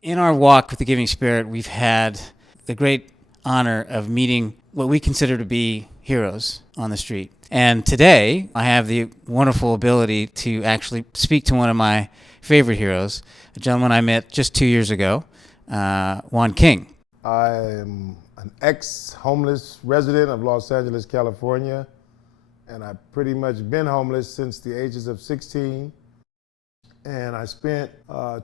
In our walk with the Giving Spirit, we've had the great honor of meeting what we consider to be heroes on the street. And today, I have the wonderful ability to actually speak to one of my favorite heroes, a gentleman I met just 2 years ago, Juan King. I am an ex-homeless resident of Los Angeles, California, and I've pretty much been homeless since the ages of 16. And I spent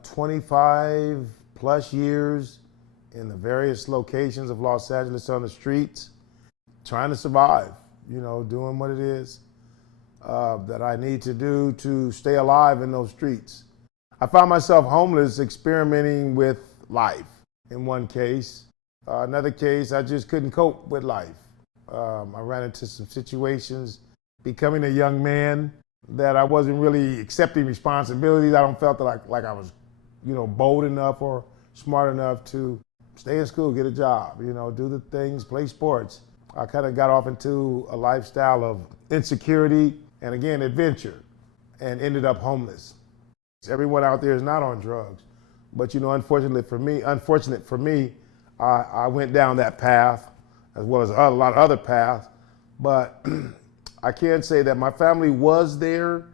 25 plus years in the various locations of Los Angeles on the streets, trying to survive, doing what it is that I need to do to stay alive in those streets. I found myself homeless, experimenting with life in one case. Another case, I just couldn't cope with life. I ran into some situations becoming a young man that I wasn't really accepting responsibilities. I don't felt like I was, bold enough or smart enough to stay in school, get a job, do the things, play sports. I kind of got off into a lifestyle of insecurity and, again, adventure, and ended up homeless. Everyone out there is not on drugs, but unfortunate for me, I went down that path as well as a lot of other paths. But I can't say that my family was there,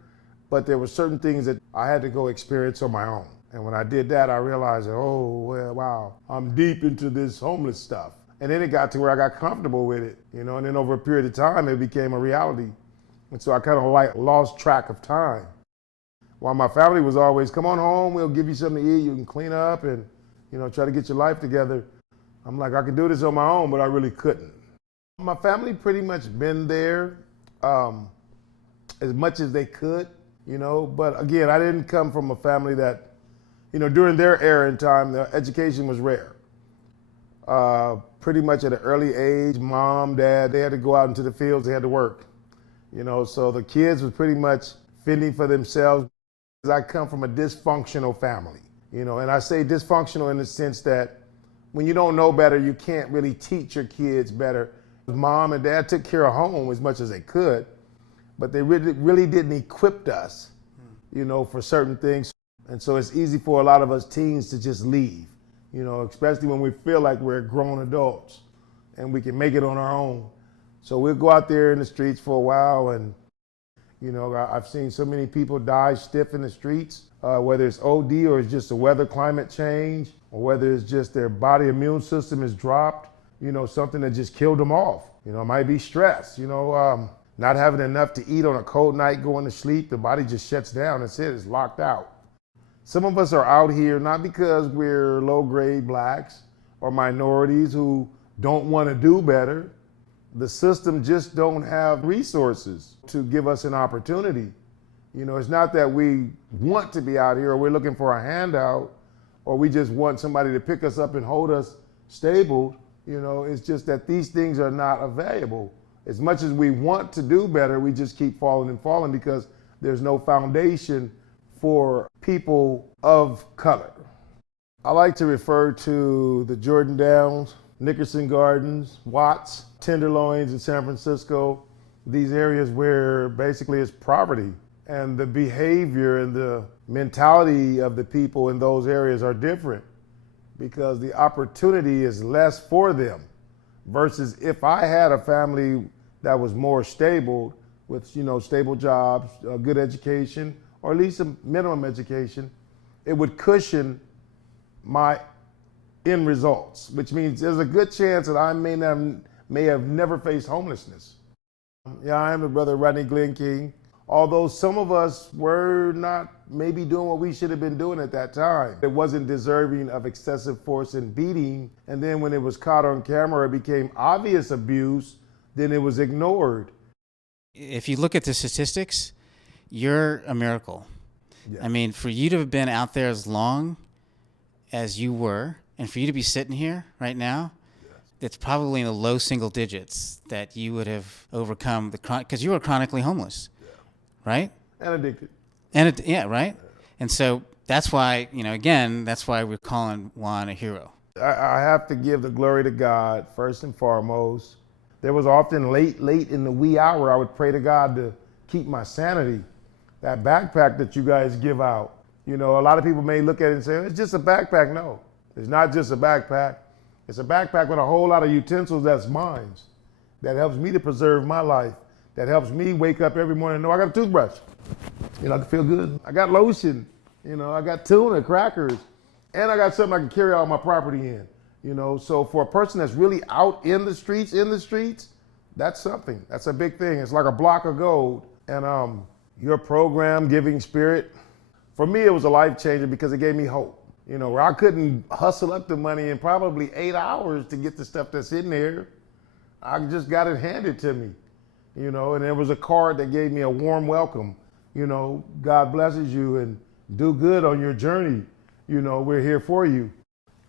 but there were certain things that I had to go experience on my own. And when I did that, I realized that, wow, I'm deep into this homeless stuff. And then it got to where I got comfortable with it, and then over a period of time, it became a reality. And so I kind of lost track of time. While my family was always, come on home, we'll give you something to eat, you can clean up and, try to get your life together. I'm like, I could do this on my own, but I really couldn't. My family pretty much been there as much as they could, but again, I didn't come from a family that, during their era in time, the education was rare. Pretty much at an early age, mom, dad, they had to go out into the fields, they had to work, so the kids was pretty much fending for themselves. I come from a dysfunctional family, and I say dysfunctional in the sense that when you don't know better, you can't really teach your kids better. Mom and dad took care of home as much as they could, but they really didn't equip us, for certain things. And so it's easy for a lot of us teens to just leave, especially when we feel like we're grown adults and we can make it on our own. So we'll go out there in the streets for a while, and I've seen so many people die stiff in the streets, whether it's OD or it's just the weather, climate change, or whether it's just their body immune system is dropped, something that just killed them off. It might be stress, not having enough to eat on a cold night, going to sleep, the body just shuts down. That's it, it's locked out. Some of us are out here not because we're low-grade blacks or minorities who don't want to do better. The system just don't have resources to give us an opportunity. It's not that we want to be out here or we're looking for a handout or we just want somebody to pick us up and hold us stable. It's just that these things are not available. As much as we want to do better, we just keep falling and falling because there's no foundation for people of color. I like to refer to the Jordan Downs, Nickerson Gardens, Watts, Tenderloins in San Francisco, these areas where basically it's poverty, and the behavior and the mentality of the people in those areas are different because the opportunity is less for them versus if I had a family that was more stable with, stable jobs, a good education, or at least a minimum education, it would cushion my end results, which means there's a good chance that I may have never faced homelessness. Yeah, I am the brother Rodney Glenn King, although some of us were not maybe doing what we should have been doing at that time. It wasn't deserving of excessive force and beating, and then when it was caught on camera, it became obvious abuse, then it was ignored. If you look at the statistics, you're a miracle. Yeah. I mean, for you to have been out there as long as you were, and for you to be sitting here right now, it's probably in the low single digits that you would have overcome because you were chronically homeless, right? And addicted. Right? And so that's why, that's why we're calling Juan a hero. I have to give the glory to God first and foremost. There was often late in the wee hour, I would pray to God to keep my sanity. That backpack that you guys give out, a lot of people may look at it and say, it's just a backpack. No, It's not just a backpack. It's a backpack with a whole lot of utensils that's mine, that helps me to preserve my life, that helps me wake up every morning and know I got a toothbrush. I can feel good. I got lotion, I got tuna, crackers, and I got something I can carry all my property in. So for a person that's really out in the streets, that's something. That's a big thing. It's like a block of gold. And your program, Giving Spirit, for me, it was a life changer because it gave me hope. Where I couldn't hustle up the money in probably 8 hours to get the stuff that's in there. I just got it handed to me, and there was a card that gave me a warm welcome. God blesses you and do good on your journey. We're here for you.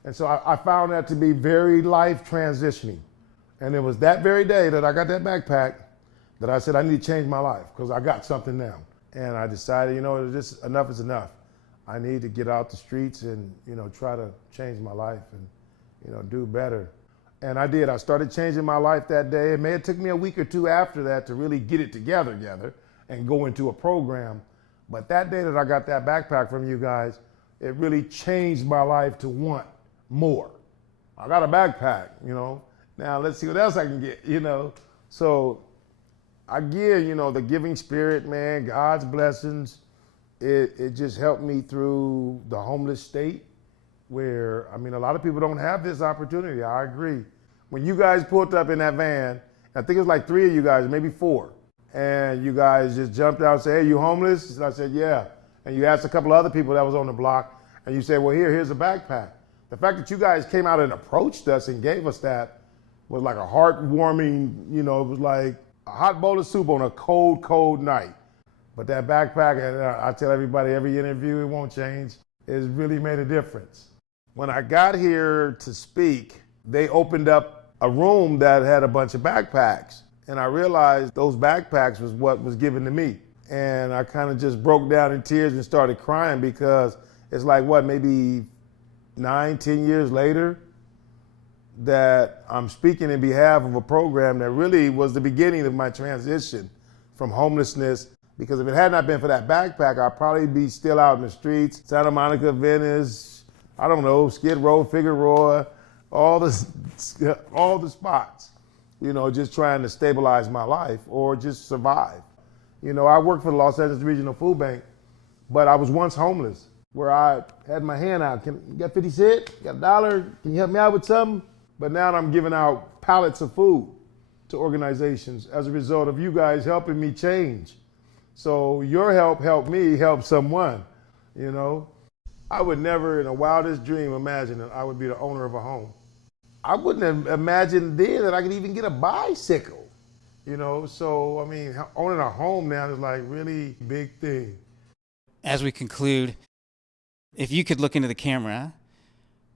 And so I found that to be very life transitioning. And it was that very day that I got that backpack that I said, I need to change my life because I got something now. And I decided, enough is enough. I need to get out the streets and, try to change my life and, do better. And I did. I started changing my life that day. It may have took me a week or two after that to really get it together and go into a program. But that day that I got that backpack from you guys, it really changed my life to want more. I got a backpack, Now let's see what else I can get, So again, the Giving Spirit, man, God's blessings. It just helped me through the homeless state where, a lot of people don't have this opportunity. I agree. When you guys pulled up in that van, I think it was like 3 of you guys, maybe 4, and you guys just jumped out and said, hey, you homeless? And I said, yeah. And you asked a couple of other people that was on the block, and you said, well, here's a backpack. The fact that you guys came out and approached us and gave us that was like a heartwarming, it was like a hot bowl of soup on a cold, cold night. But that backpack, and I tell everybody every interview, it won't change. It's really made a difference. When I got here to speak, they opened up a room that had a bunch of backpacks. And I realized those backpacks was what was given to me. And I kind of just broke down in tears and started crying because it's like, maybe 9-10 years later that I'm speaking in behalf of a program that really was the beginning of my transition from homelessness. Because if it had not been for that backpack, I'd probably be still out in the streets, Santa Monica, Venice, I don't know, Skid Row, Figueroa, all the spots, just trying to stabilize my life or just survive. I worked for the Los Angeles Regional Food Bank, but I was once homeless where I had my hand out. You got 50 cents? Got $1? Can you help me out with something? But now I'm giving out pallets of food to organizations as a result of you guys helping me change. So your help helped me help someone, I would never in a wildest dream imagine that I would be the owner of a home. I wouldn't have imagined then that I could even get a bicycle, So, owning a home now is like really big thing. As we conclude, if you could look into the camera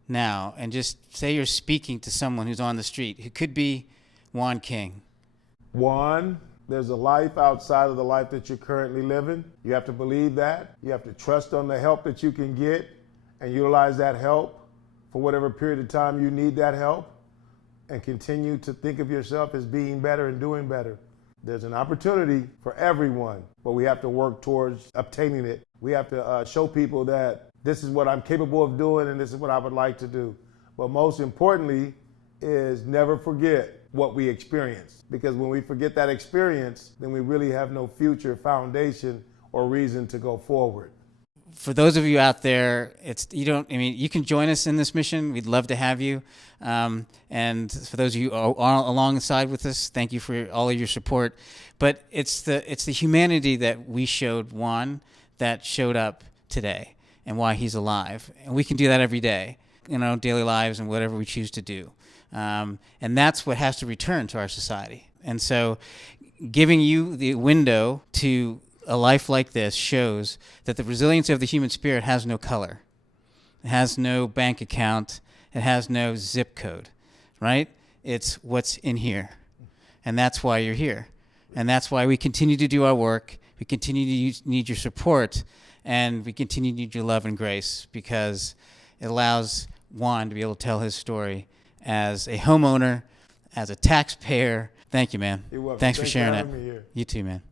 now and just say you're speaking to someone who's on the street, who could be Juan King. Juan, there's a life outside of the life that you're currently living. You have to believe that. You have to trust on the help that you can get and utilize that help for whatever period of time you need that help, and continue to think of yourself as being better and doing better. There's an opportunity for everyone, but we have to work towards obtaining it. We have to show people that this is what I'm capable of doing and this is what I would like to do. But most importantly is never forget what we experienced. Because when we forget that experience, then we really have no future foundation or reason to go forward. For those of you out there, you can join us in this mission. We'd love to have you. And for those of you who are alongside with us, thank you for all of your support. But it's the humanity that we showed Juan that showed up today and why he's alive. And we can do that every day in our daily lives and whatever we choose to do. And that's what has to return to our society. And so giving you the window to a life like this shows that the resilience of the human spirit has no color. It has no bank account. It has no zip code, right? It's what's in here. And that's why you're here. And that's why we continue to do our work. We continue to need your support. And we continue to need your love and grace, because it allows Juan to be able to tell his story as a homeowner, as a taxpayer. Thank you, man. You're welcome. Thanks for Thanks sharing for it. having me here. You too, man.